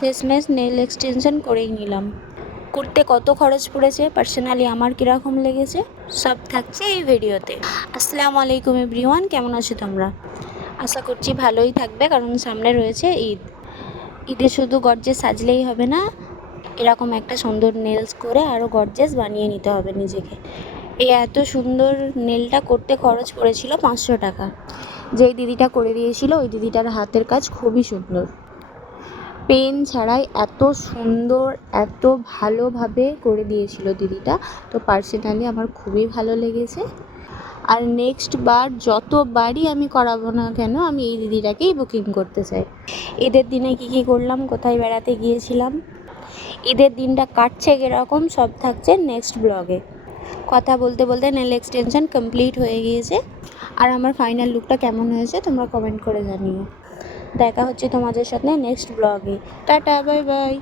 শেষমেশ nail extension করেই নিলাম। করতে কত খরচ পড়েছে, পার্সোনালি আমার কীরকম লেগেছে, সব থাকছে এই ভিডিওতে। আসসালামু আলাইকুম এভরিওয়ান, কেমন আছো তোমরা? আশা করছি ভালোই থাকবে, কারণ সামনে রয়েছে ঈদ। ঈদে শুধু গর্জেস সাজলেই হবে না, এরকম একটা সুন্দর নেলস করে আরও গর্জেস বানিয়ে নিতে হবে নিজেকে। এই এত সুন্দর নেলটা করতে খরচ পড়েছিল 500 টাকা। যেই দিদিটা করে দিয়েছিল ওই দিদিটার হাতের কাজ খুবই সুন্দর, পেন ছাড়াই এত সুন্দর এত ভালোভাবে করে দিয়েছিল দিদিটা। তো পার্সোনালি আমার খুবই ভালো লেগেছে। আর নেক্সট বার যতবারই আমি করাবো না কেন, আমি এই দিদিটাকেই বুকিং করতে চাই। ঈদের দিনে কী করলাম, কোথায় বেড়াতে গিয়েছিলাম, ঈদের দিনটা কাটছে কীরকম, সব থাকছে নেক্সট ব্লগে। কথা বলতে বলতে নেল এক্সটেনশন কমপ্লিট হয়ে গিয়েছে। আর আমার ফাইনাল লুকটা কেমন হয়েছে তোমরা কমেন্ট করে জানিও। দেখা হচ্ছে তোমাদের সাথে নেক্সট ব্লগে। Tata, bye bye.